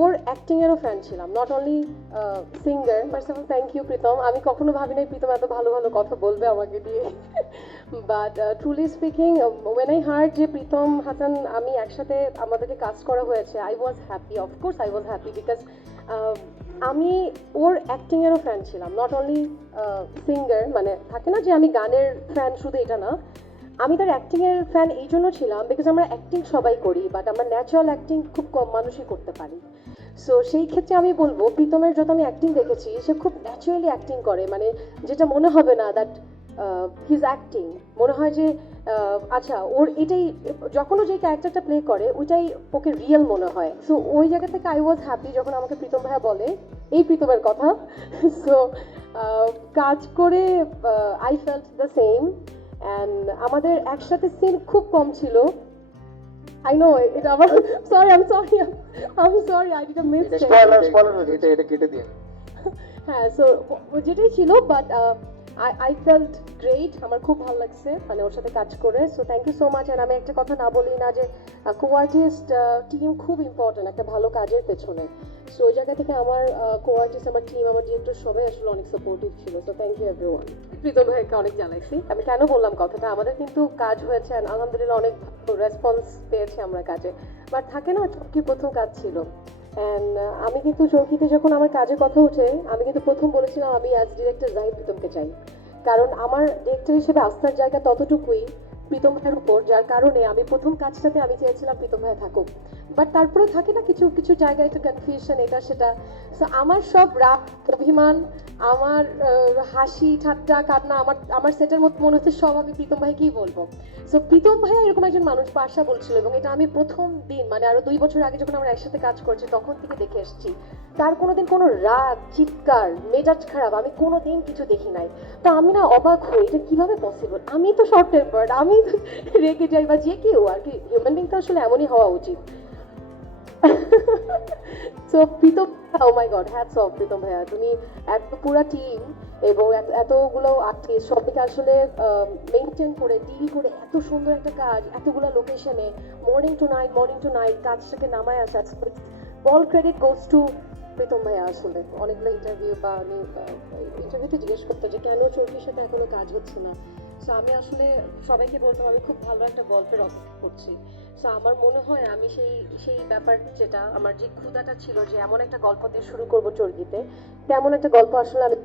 ওর অ্যাক্টিংয়েরও ফ্যান ছিলাম। Not only singer first of all thank you Pritam. আমি কখনো ভাবি নাই প্রীতম এত ভালো ভালো কথা বলবে আমাকে দিয়ে। But truly speaking when I heard যে প্রীতম, হাসান, আমি একসাথে আমাদেরকে কাজ করা হয়েছে I was happy of course I was happy because আমি ওর অ্যাক্টিংয়েরও ফ্যান ছিলাম। নট অনলি সিঙ্গার মানে থাকে না যে আমি গানের ফ্যান শুধু এটা না আমি তার অ্যাক্টিংয়ের ফ্যান এই জন্য ছিলাম বিকজ আমরা অ্যাক্টিং সবাই করি বাট আমরা ন্যাচারাল অ্যাক্টিং খুব কম মানুষই করতে পারি। সো সেই ক্ষেত্রে আমি বলব, প্রীতমের যত আমি অ্যাক্টিং দেখেছি, সে খুব ন্যাচারালি অ্যাক্টিং করে। মানে যেটা মনে হবে না দ্যাট হিজ অ্যাক্টিং মনে হয় যে আচ্ছা ওর এটাই যখনও যে ক্যারেক্টারটা প্লে করে, ওইটাই ওকে রিয়েল মনে হয়। সো ওই জায়গা থেকে আই ওয়াজ হ্যাপি যখন আমাকে প্রীতম ভাইয়া বলে, এই প্রীতমের কথা। সো কাজ করে I felt the same and আমাদের একসাথে সিন খুব কম ছিল। আই নো এটা আমার sorry I am sorry I am sorry I did mistake spoiler spoiler এটা এটা কেটে দিয়ে হ্যাঁ সো যেটাই ছিল but I I felt great আমার খুব ভালো লাগছে মানে ওর সাথে কাজ করে। So thank you so much and আমি একটা কথা না বলি না যে কো আর্টিস্ট টিম খুব ইম্পর্টেন্ট একটা ভালো কাজের পেছনে। সো ওই জায়গা থেকে আমার কো আর্টিস্ট আমার টিম আমার ডিরেক্টর সবাই আসলে অনেক সাপোর্টিভ ছিল। So thank you everyone Pritam ভাইকে অনেক জানাইছি। আমি কেন বললাম কথাটা? আমাদের কিন্তু কাজ হয়েছে আলহামদুলিল্লাহ অনেক রেসপন্স পেয়েছি আমরা কাজে। বাট থাকে না কি প্রথম কাজ ছিল। অ্যান্ড আমি কিন্তু চৌকিতে যখন আমার কাজের কথা উঠে আমি কিন্তু প্রথম বলেছিলাম আমি অ্যাজ ডিরেক্টর জাহিদ প্রীতমকে চাই। কারণ আমার ডিরেক্টর হিসেবে আস্থার জায়গা ততটুকুই প্রীতম ভাইয়ের উপর, যার কারণে আমি প্রথম কাজটাতে আমি চেয়েছিলাম প্রীতম ভাই থাকুক। বাট তারপরে থাকে না কিছু কিছু জায়গায় একটু কনফিউশন এটা সেটা। সো আমার সব রাগ, অভিমান, আমার হাসি, ঠাট্টা, কান্না, আমার আমার সেটের মধ্যে মনে হচ্ছে সব আমি প্রীতম ভাইকেই বলব। সো প্রীতম ভাই এরকম একজন মানুষ পাশা বলছিল এবং এটা আমি প্রথম দিন মানে আরও দুই বছর আগে যখন আমরা একসাথে কাজ করছি তখন থেকে দেখে এসেছি। তার কোনোদিন কোনো রাগ, চিৎকার, মেজাজ খারাপ আমি কোনোদিন কিছু দেখি নাই। তো আমি না অবাক হই এটা কীভাবে পসিবল আমি তো শর্ট টেম্পার্ড আমি তো রেগে যাই বা যে কেউ আর কি হিউম্যান বিং তো আসলে এমনই হওয়া উচিত। So Pritam oh my god hats off Pritam ভাইয়া তুমি এত পুরো টিম এবং এতগুলো আর্টিস্ট সবদিকে আসলে মেনটেন করে ডিল করে এত সুন্দর একটা কাজ, এতগুলো লোকেশনে morning to night morning to night কাজটাকে নামায় আসা। All credit goes to Pritam ভাইয়া আসলে। অনেকগুলো ইন্টারভিউ বা আমি ইন্টারভিউতে জিজ্ঞেস করতো যে, কেন চৌকির সাথে এখনও কাজ হচ্ছে না? সো আমি আসলে সবাইকে বলতাম আমি খুব ভালো একটা গল্পের অপেক্ষা করছি। সো আমার মনে হয় আমি সেই সেই ব্যাপার যেটা, আমার যে ক্ষুদাটা ছিল যে এমন একটা গল্প দিয়ে শুরু করব চর্গিতে তেমন একটা গল্প আসলে আমি